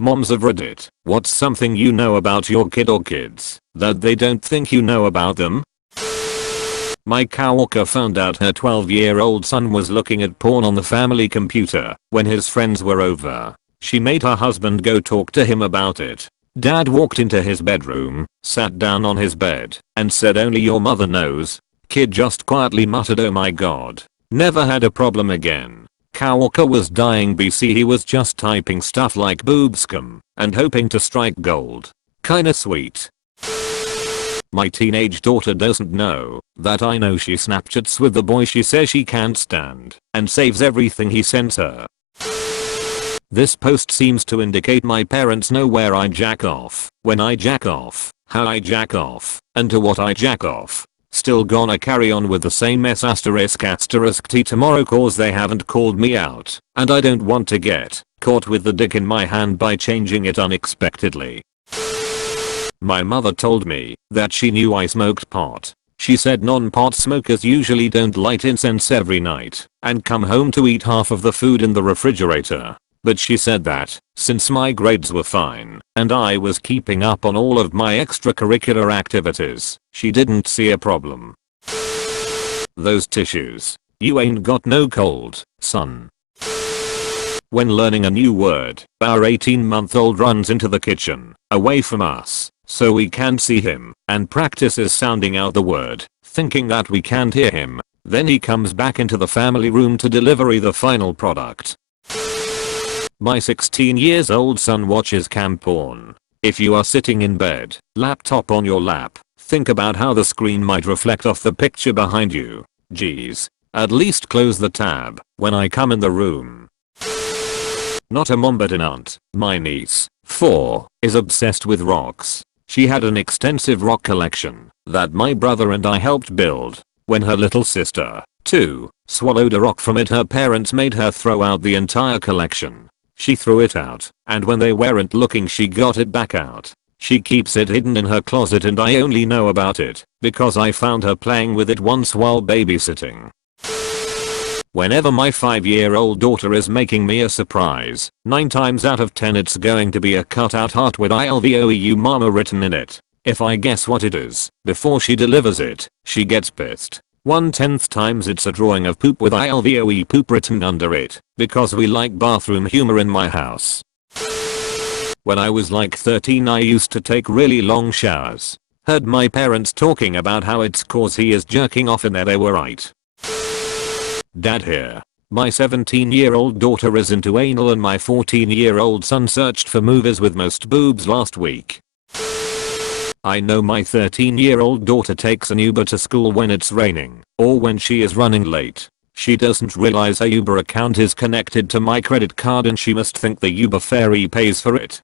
Moms of Reddit, what's something you know about your kid or kids that they don't think you know about them? My coworker found out her 12-year-old son was looking at porn on the family computer when his friends were over. She made her husband go talk to him about it. Dad walked into his bedroom, sat down on his bed, and said only your mother knows. Kid just quietly muttered oh my god. Never had a problem again. Coworker was dying BC he was just typing stuff like boob scum and hoping to strike gold. Kinda sweet. My teenage daughter doesn't know that I know she Snapchats with the boy she says she can't stand and saves everything he sends her. This post seems to indicate my parents know where I jack off, when I jack off, how I jack off, and to what I jack off. Still gonna carry on with the same mess ***t tomorrow cause they haven't called me out, and I don't want to get caught with the dick in my hand by changing it unexpectedly. My mother told me that she knew I smoked pot. She said non-pot smokers usually don't light incense every night and come home to eat half of the food in the refrigerator. But she said that, since my grades were fine and I was keeping up on all of my extracurricular activities, she didn't see a problem. Those tissues. You ain't got no cold, son. When learning a new word, our 18-month-old runs into the kitchen, away from us, so we can't see him, and practices sounding out the word, thinking that we can't hear him. Then he comes back into the family room to deliver the final product. My 16-year-old son watches cam porn. If you are sitting in bed, laptop on your lap, think about how the screen might reflect off the picture behind you. Geez. At least close the tab when I come in the room. Not a mom but an aunt. My niece, 4, is obsessed with rocks. She had an extensive rock collection that my brother and I helped build. When her little sister, 2, swallowed a rock from it, her parents made her throw out the entire collection. She threw it out, and when they weren't looking she got it back out. She keeps it hidden in her closet and I only know about it because I found her playing with it once while babysitting. Whenever my 5-year-old daughter is making me a surprise, 9 times out of 10 it's going to be a cutout heart with ILVOEU mama written in it. If I guess what it is before she delivers it, she gets pissed. 1/10 times it's a drawing of poop with ILVOE poop written under it, because we like bathroom humor in my house. When I was like 13 I used to take really long showers. Heard my parents talking about how it's cause he is jerking off in there, they were right. Dad here. My 17-year-old daughter is into anal and my 14-year-old son searched for movies with most boobs last week. I know my 13-year-old daughter takes an Uber to school when it's raining or when she is running late. She doesn't realize her Uber account is connected to my credit card and she must think the Uber fairy pays for it.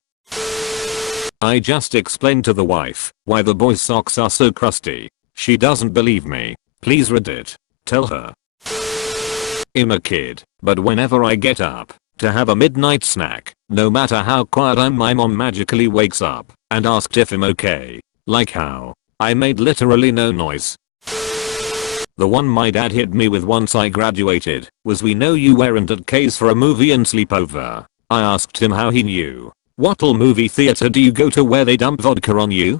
I just explained to the wife why the boys' socks are so crusty. She doesn't believe me. Please Reddit, tell her. I'm a kid, but whenever I get up to have a midnight snack, no matter how quiet I'm, my mom magically wakes up and asked if I'm okay. Like how I made literally no noise. The one my dad hit me with once I graduated was we know you weren't at K's for a movie and sleepover. I asked him how he knew. What movie theater do you go to where they dump vodka on you?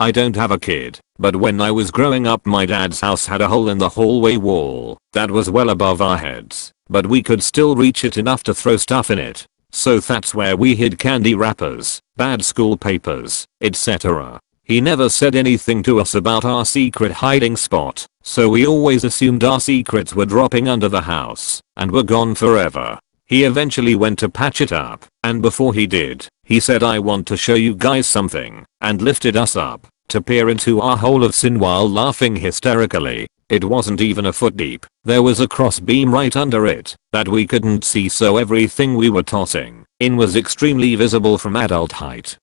I don't have a kid, but when I was growing up my dad's house had a hole in the hallway wall that was well above our heads, but we could still reach it enough to throw stuff in it. So that's where we hid candy wrappers, bad school papers, etc. He never said anything to us about our secret hiding spot, so we always assumed our secrets were dropping under the house and were gone forever. He eventually went to patch it up, and before he did, he said I want to show you guys something, and lifted us up to peer into our hole of sin while laughing hysterically. It wasn't even a foot deep. There was a cross beam right under it that we couldn't see, so everything we were tossing in was extremely visible from adult height.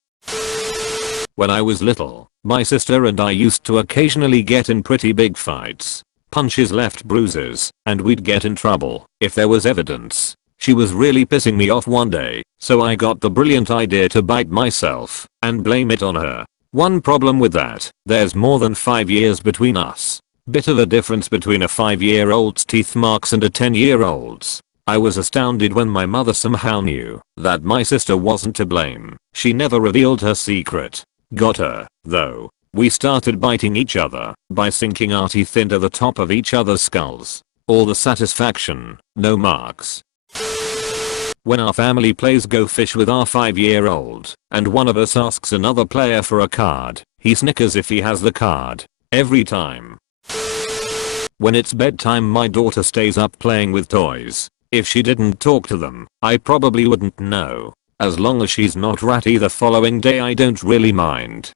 When I was little, my sister and I used to occasionally get in pretty big fights. Punches left bruises, and we'd get in trouble if there was evidence. She was really pissing me off one day, so I got the brilliant idea to bite myself and blame it on her. One problem with that, there's more than 5 years between us. Bit of a difference between a 5-year-old's teeth marks and a 10-year-old's. I was astounded when my mother somehow knew that my sister wasn't to blame. She never revealed her secret. Got her, though. We started biting each other by sinking our teeth into the top of each other's skulls. All the satisfaction, no marks. When our family plays Go Fish with our 5-year-old, and one of us asks another player for a card, he snickers if he has the card. Every time. When it's bedtime, my daughter stays up playing with toys. If she didn't talk to them, I probably wouldn't know. As long as she's not ratty the following day, I don't really mind.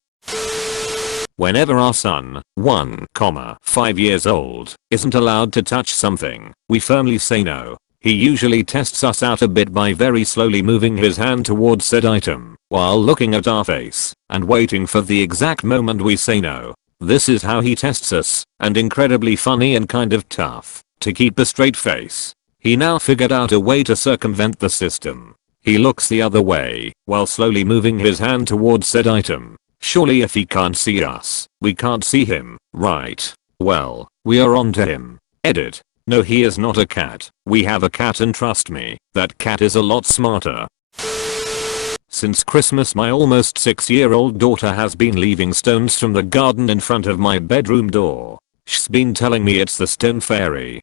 Whenever our son, 5 years old, isn't allowed to touch something, we firmly say no. He usually tests us out a bit by very slowly moving his hand towards said item, while looking at our face, and waiting for the exact moment we say no. This is how he tests us, and incredibly funny and kind of tough, to keep a straight face. He now figured out a way to circumvent the system. He looks the other way, while slowly moving his hand towards said item. Surely if he can't see us, we can't see him, right? Well, we are on to him. Edit. No, he is not a cat. We have a cat, and trust me, that cat is a lot smarter. Since Christmas, my almost 6-year-old daughter has been leaving stones from the garden in front of my bedroom door. She's been telling me it's the stone fairy.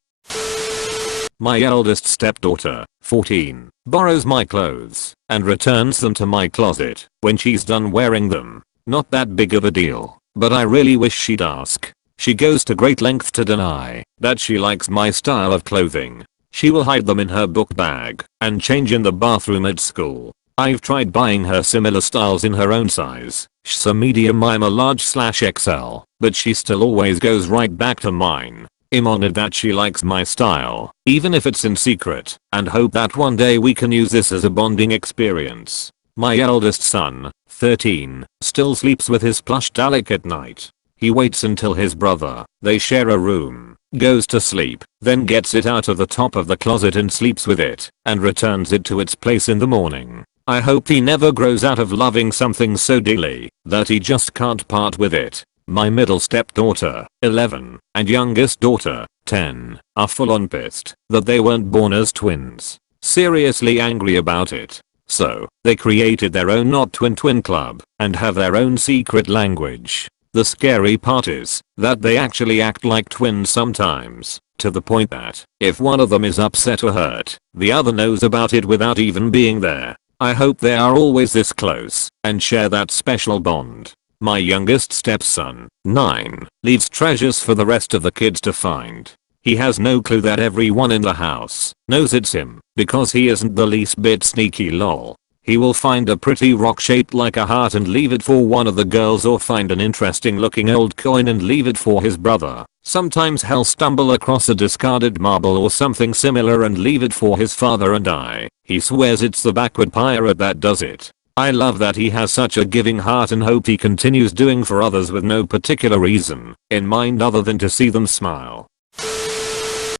My eldest stepdaughter, 14, borrows my clothes and returns them to my closet when she's done wearing them. Not that big of a deal, but I really wish she'd ask. She goes to great lengths to deny that she likes my style of clothing. She will hide them in her book bag and change in the bathroom at school. I've tried buying her similar styles in her own size. She's a medium, I'm a large/XL, but she still always goes right back to mine. I'm honored that she likes my style, even if it's in secret, and hope that one day we can use this as a bonding experience. My eldest son, 13, still sleeps with his plush Dalek at night. He waits until his brother, they share a room, goes to sleep, then gets it out of the top of the closet and sleeps with it, and returns it to its place in the morning. I hope he never grows out of loving something so dearly that he just can't part with it. My middle stepdaughter, 11, and youngest daughter, 10, are full on pissed that they weren't born as twins. Seriously angry about it. So, they created their own not twin club and have their own secret language. The scary part is that they actually act like twins sometimes, to the point that if one of them is upset or hurt, the other knows about it without even being there. I hope they are always this close and share that special bond. My youngest stepson, 9, leaves treasures for the rest of the kids to find. He has no clue that everyone in the house knows it's him because he isn't the least bit sneaky, lol. He will find a pretty rock shaped like a heart and leave it for one of the girls, or find an interesting looking old coin and leave it for his brother. Sometimes he'll stumble across a discarded marble or something similar and leave it for his father and I. He swears it's the backward pirate that does it. I love that he has such a giving heart and hope he continues doing for others with no particular reason in mind other than to see them smile.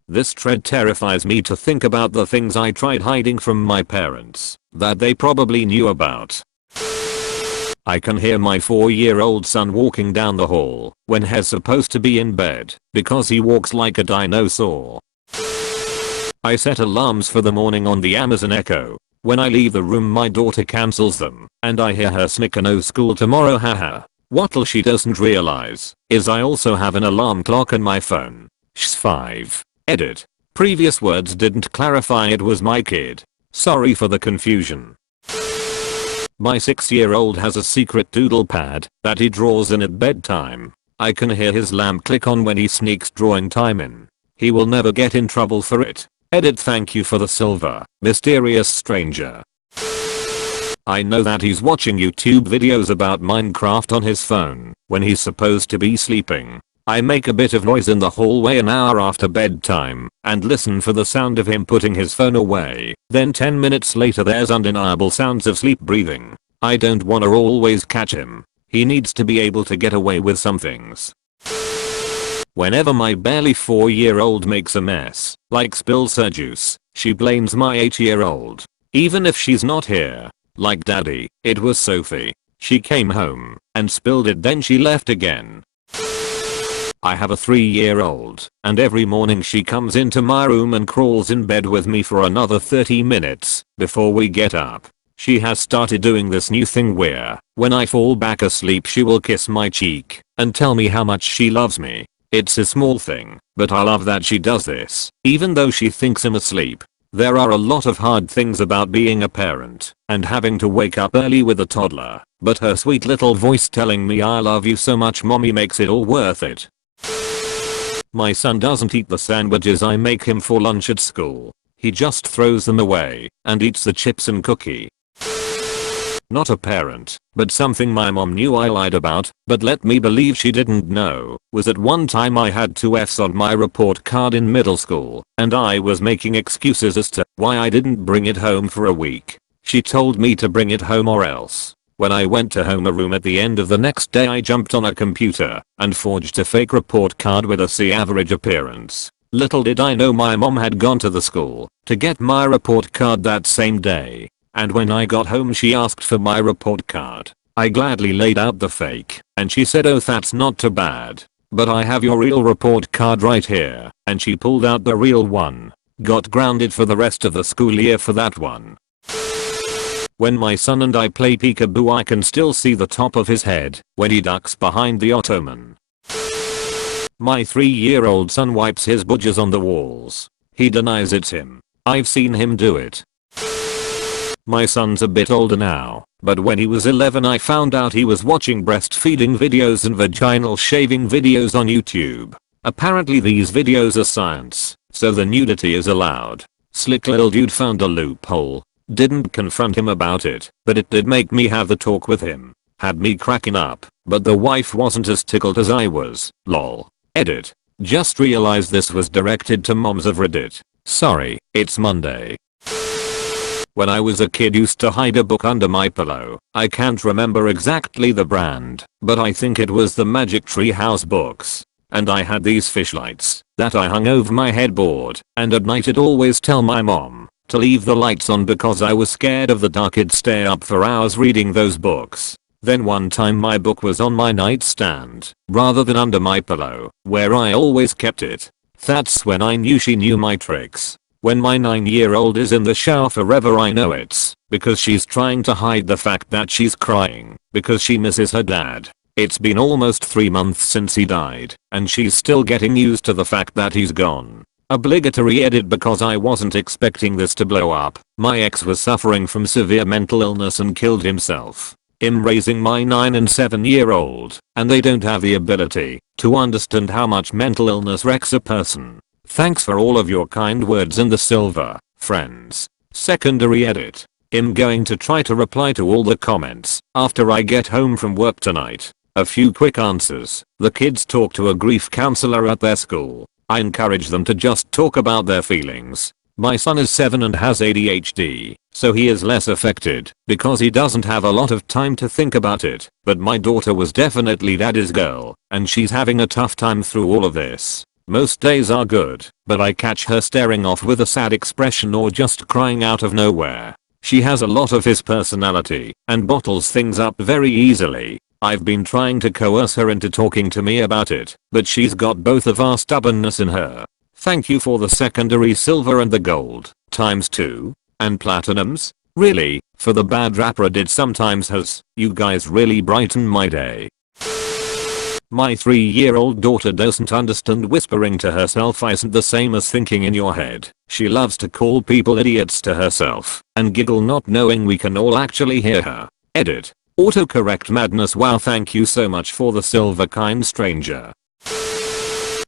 This trend terrifies me to think about the things I tried hiding from my parents that they probably knew about. I can hear my 4-year-old son walking down the hall when he's supposed to be in bed because he walks like a dinosaur. I set alarms for the morning on the Amazon Echo. When I leave the room, my daughter cancels them and I hear her snicker, "No school tomorrow, haha." What she doesn't realize is I also have an alarm clock on my phone. She's 5. Edit. Previous words didn't clarify it was my kid. Sorry for the confusion. My 6-year-old has a secret doodle pad that he draws in at bedtime. I can hear his lamp click on when he sneaks drawing time in. He will never get in trouble for it. Edit. Thank you for the silver, mysterious stranger. I know that he's watching YouTube videos about Minecraft on his phone when he's supposed to be sleeping. I make a bit of noise in the hallway an hour after bedtime and listen for the sound of him putting his phone away. Then 10 minutes later there's undeniable sounds of sleep breathing. I don't wanna always catch him. He needs to be able to get away with some things. Whenever my barely 4-year-old makes a mess, like spills her juice, she blames my 8-year-old. Even if she's not here. Like daddy, it was Sophie. She came home and spilled it, then she left again. I have a 3-year-old, and every morning she comes into my room and crawls in bed with me for another 30 minutes before we get up. She has started doing this new thing where, when I fall back asleep, she will kiss my cheek and tell me how much she loves me. It's a small thing, but I love that she does this, even though she thinks I'm asleep. There are a lot of hard things about being a parent and having to wake up early with a toddler, but her sweet little voice telling me I love you so much mommy makes it all worth it. My son doesn't eat the sandwiches I make him for lunch at school. He just throws them away and eats the chips and cookie. Not a parent, but something my mom knew I lied about, but let me believe she didn't know, was at one time I had 2 F's on my report card in middle school, and I was making excuses as to why I didn't bring it home for a week. She told me to bring it home or else. When I went to homeroom at the end of the next day, I jumped on a computer and forged a fake report card with a C average appearance. Little did I know my mom had gone to the school to get my report card that same day. And when I got home she asked for my report card. I gladly laid out the fake and she said, "Oh, that's not too bad. But I have your real report card right here." And she pulled out the real one. Got grounded for the rest of the school year for that one. When my son and I play peekaboo, I can still see the top of his head when he ducks behind the ottoman. My 3-year-old son wipes his budgies on the walls. He denies it's him. I've seen him do it. My son's a bit older now, but when he was 11 I found out he was watching breastfeeding videos and vaginal shaving videos on YouTube. Apparently these videos are science, so the nudity is allowed. Slick little dude found a loophole. Didn't confront him about it, but it did make me have the talk with him. Had me cracking up, but the wife wasn't as tickled as I was. Lol. Edit. Just realized this was directed to moms of Reddit. Sorry, it's Monday. When I was a kid used to hide a book under my pillow. I can't remember exactly the brand, but I think it was the Magic Tree House books. And I had these fish lights that I hung over my headboard, and at night I'd always tell my mom to leave the lights on because I was scared of the dark. I'd stay up for hours reading those books. Then one time my book was on my nightstand rather than under my pillow, where I always kept it. That's when I knew she knew my tricks. When my 9-year-old is in the shower forever, I know it's because she's trying to hide the fact that she's crying because she misses her dad. It's been almost 3 months since he died, and she's still getting used to the fact that he's gone. Obligatory edit because I wasn't expecting this to blow up. My ex was suffering from severe mental illness and killed himself. I'm raising my 9 and 7-year-old, and they don't have the ability to understand how much mental illness wrecks a person. Thanks for all of your kind words and the silver, friends. Secondary edit. I'm going to try to reply to all the comments after I get home from work tonight. A few quick answers. The kids talk to a grief counselor at their school. I encourage them to just talk about their feelings. My son is 7 and has ADHD, so he is less affected because he doesn't have a lot of time to think about it. But my daughter was definitely daddy's girl, and she's having a tough time through all of this. Most days are good, but I catch her staring off with a sad expression or just crying out of nowhere. She has a lot of his personality and bottles things up very easily. I've been trying to coerce her into talking to me about it, but she's got both of our stubbornness in her. Thank you for the secondary silver and the gold, ×2, and platinums. Really, for the bad rapper did sometimes has, you guys really brighten my day. My 3-year-old daughter doesn't understand whispering to herself isn't the same as thinking in your head. She loves to call people idiots to herself and giggle not knowing we can all actually hear her. Edit. Autocorrect madness. Wow, thank you so much for the silver, kind stranger.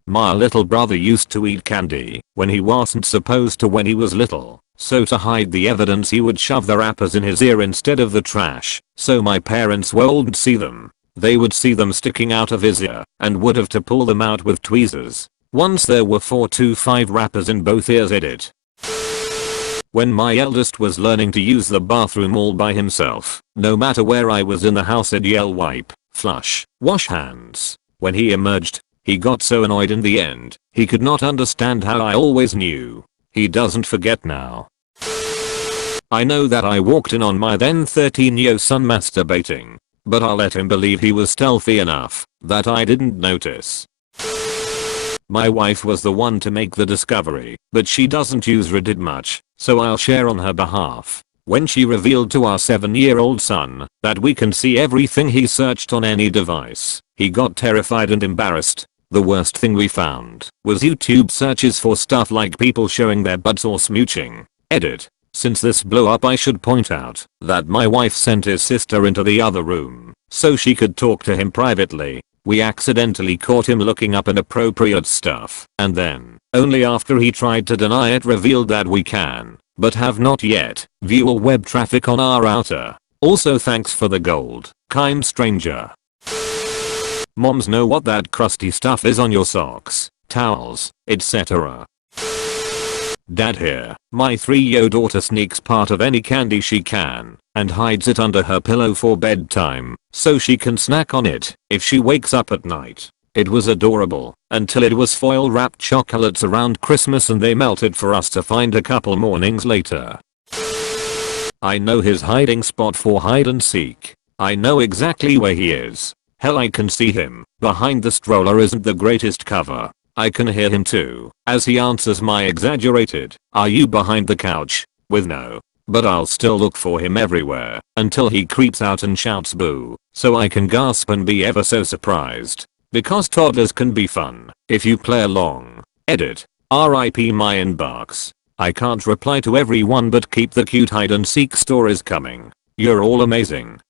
My little brother used to eat candy when he wasn't supposed to when he was little. So to hide the evidence he would shove the wrappers in his ear instead of the trash, so my parents wouldn't see them. They would see them sticking out of his ear and would have to pull them out with tweezers. Once there were 4 to 5 wrappers in both ears. Edit. When my eldest was learning to use the bathroom all by himself, no matter where I was in the house I'd yell wipe, flush, wash hands. When he emerged, he got so annoyed in the end, he could not understand how I always knew. He doesn't forget now. I know that I walked in on my then 13-year-old son masturbating, but I'll let him believe he was stealthy enough that I didn't notice. My wife was the one to make the discovery, but she doesn't use Reddit much, so I'll share on her behalf. When she revealed to our 7-year-old son that we can see everything he searched on any device, he got terrified and embarrassed. The worst thing we found was YouTube searches for stuff like people showing their butts or smooching. Edit. Since this blew up, I should point out that my wife sent his sister into the other room so she could talk to him privately. We accidentally caught him looking up inappropriate stuff, and then, only after he tried to deny it, revealed that we can, but have not yet, view all web traffic on our router. Also, thanks for the gold, kind stranger. Moms know what that crusty stuff is on your socks, towels, etc. Dad here. My 3-year daughter sneaks part of any candy she can and hides it under her pillow for bedtime so she can snack on it if she wakes up at night. It was adorable until it was foil wrapped chocolates around Christmas and they melted for us to find a couple mornings later. I know his hiding spot for hide and seek. I know exactly where he is. Hell, I can see him. Behind the stroller isn't the greatest cover. I can hear him too, as he answers my exaggerated, "Are you behind the couch?" with no. But I'll still look for him everywhere until he creeps out and shouts boo, so I can gasp and be ever so surprised. Because toddlers can be fun if you play along. Edit. RIP my inbox. I can't reply to everyone, but keep the cute hide and seek stories coming. You're all amazing.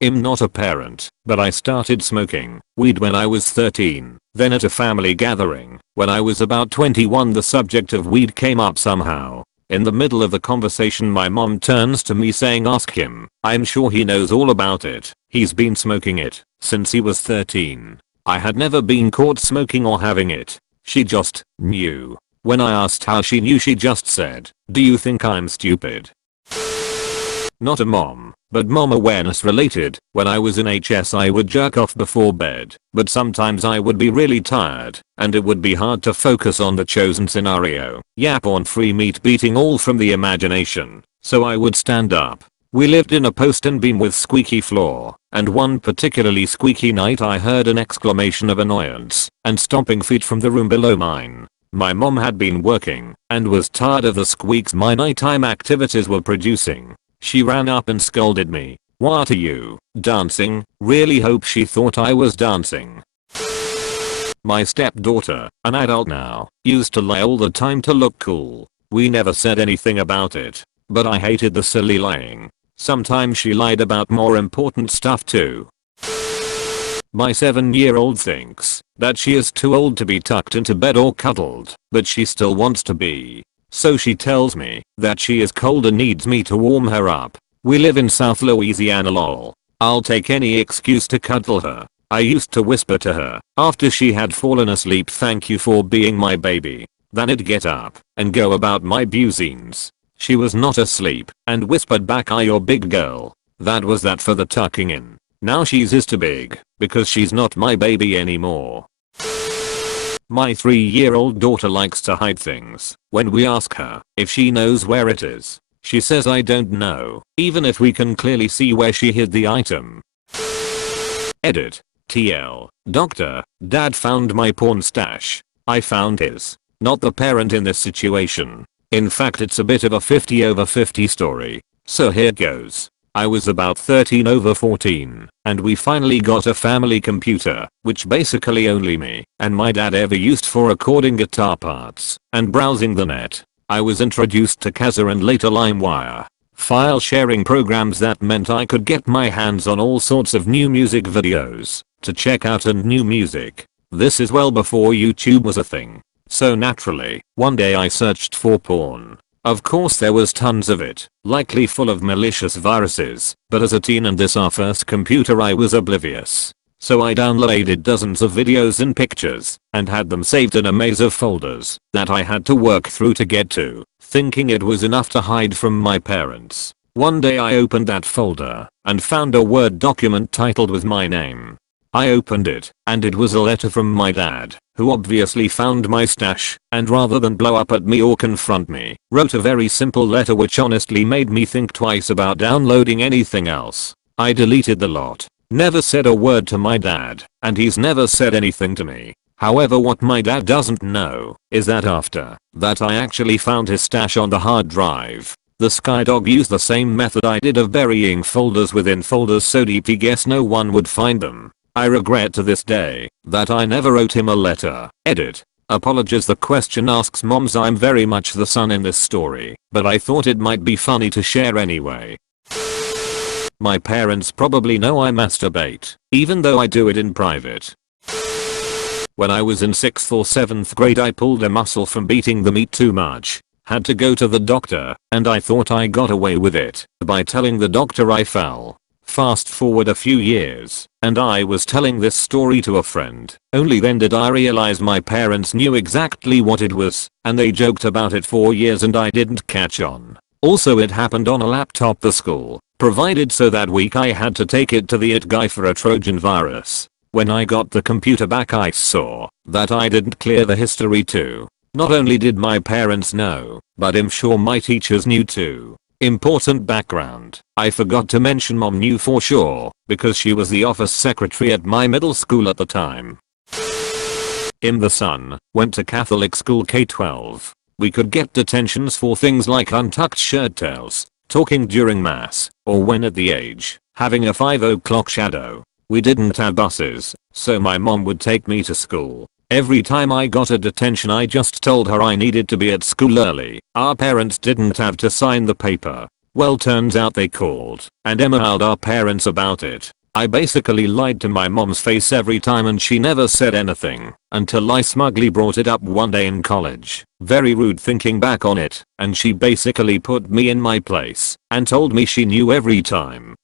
I'm not a parent, but I started smoking weed when I was 13. Then at a family gathering, when I was about 21, the subject of weed came up somehow. In the middle of the conversation, my mom turns to me saying, "Ask him. I'm sure he knows all about it. He's been smoking it since he was 13. I had never been caught smoking or having it. She just knew. When I asked how she knew, she just said, "Do you think I'm stupid?" Not a mom, but mom awareness related. When I was in HS, I would jerk off before bed, but sometimes I would be really tired, and it would be hard to focus on the chosen scenario. Yeah, porn free meat beating all from the imagination. So I would stand up. We lived in a post and beam with squeaky floor, and one particularly squeaky night I heard an exclamation of annoyance and stomping feet from the room below mine. My mom had been working and was tired of the squeaks my nighttime activities were producing. She ran up and scolded me. "What are you, dancing?" Really hope she thought I was dancing. My stepdaughter, an adult now, used to lie all the time to look cool. We never said anything about it, but I hated the silly lying. Sometimes she lied about more important stuff too. My 7-year-old thinks that she is too old to be tucked into bed or cuddled, but she still wants to be. So she tells me that she is cold and needs me to warm her up. We live in South Louisiana lol. I'll take any excuse to cuddle her. I used to whisper to her after she had fallen asleep, "Thank you for being my baby." Then I'd get up and go about my business. She was not asleep and whispered back, "Ah, you're big girl." That was that for the tucking in. Now she's is too big because she's not my baby anymore. My 3-year-old daughter likes to hide things. When we ask her if she knows where it is, she says, "I don't know," even if we can clearly see where she hid the item. Edit. TL. Doctor, Dad found my porn stash. I found his. Not the parent in this situation. In fact, it's a bit of a 50/50 story. So here goes. I was about 13/14, and we finally got a family computer, which basically only me and my dad ever used for recording guitar parts and browsing the net. I was introduced to Kazaa and later LimeWire, file sharing programs that meant I could get my hands on all sorts of new music videos to check out and new music. This is well before YouTube was a thing. So naturally, one day I searched for porn. Of course there was tons of it, likely full of malicious viruses, but as a teen and this our first computer, I was oblivious. So I downloaded dozens of videos and pictures and had them saved in a maze of folders that I had to work through to get to, thinking it was enough to hide from my parents. One day I opened that folder and found a Word document titled with my name. I opened it, and it was a letter from my dad, who obviously found my stash, and rather than blow up at me or confront me, wrote a very simple letter which honestly made me think twice about downloading anything else. I deleted the lot, never said a word to my dad, and he's never said anything to me. However, what my dad doesn't know is that after that I actually found his stash on the hard drive. The Skydog used the same method I did of burying folders within folders so deep he guessed no one would find them. I regret to this day that I never wrote him a letter. Edit. Apologies, the question asks moms, I'm very much the son in this story, but I thought it might be funny to share anyway. My parents probably know I masturbate, even though I do it in private. When I was in 6th or 7th grade I pulled a muscle from beating the meat too much. Had to go to the doctor, and I thought I got away with it by telling the doctor I fell. Fast forward a few years, and I was telling this story to a friend. Only then did I realize my parents knew exactly what it was, and they joked about it for years and I didn't catch on. Also, it happened on a laptop the school provided, so that week I had to take it to the IT guy for a Trojan virus. When I got the computer back I saw that I didn't clear the history too. Not only did my parents know, but I'm sure my teachers knew too. Important background. I forgot to mention mom knew for sure because she was the office secretary at my middle school at the time. The son went to Catholic school K-12. We could get detentions for things like untucked shirt tails, talking during mass, or when at the age having a 5 o'clock shadow. We didn't have buses, so my mom would take me to school. Every time I got a detention I just told her I needed to be at school early. Our parents didn't have to sign the paper. Well, turns out they called and emailed our parents about it. I basically lied to my mom's face every time and she never said anything until I smugly brought it up one day in college. Very rude thinking back on it, and she basically put me in my place and told me she knew every time.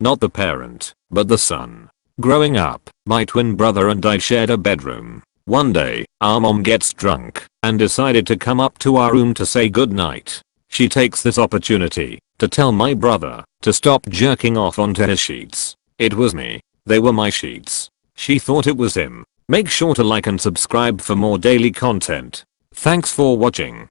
Not the parent, but the son. Growing up, my twin brother and I shared a bedroom. One day, our mom gets drunk and decided to come up to our room to say goodnight. She takes this opportunity to tell my brother to stop jerking off onto his sheets. It was me. They were my sheets. She thought it was him. Make sure to like and subscribe for more daily content. Thanks for watching.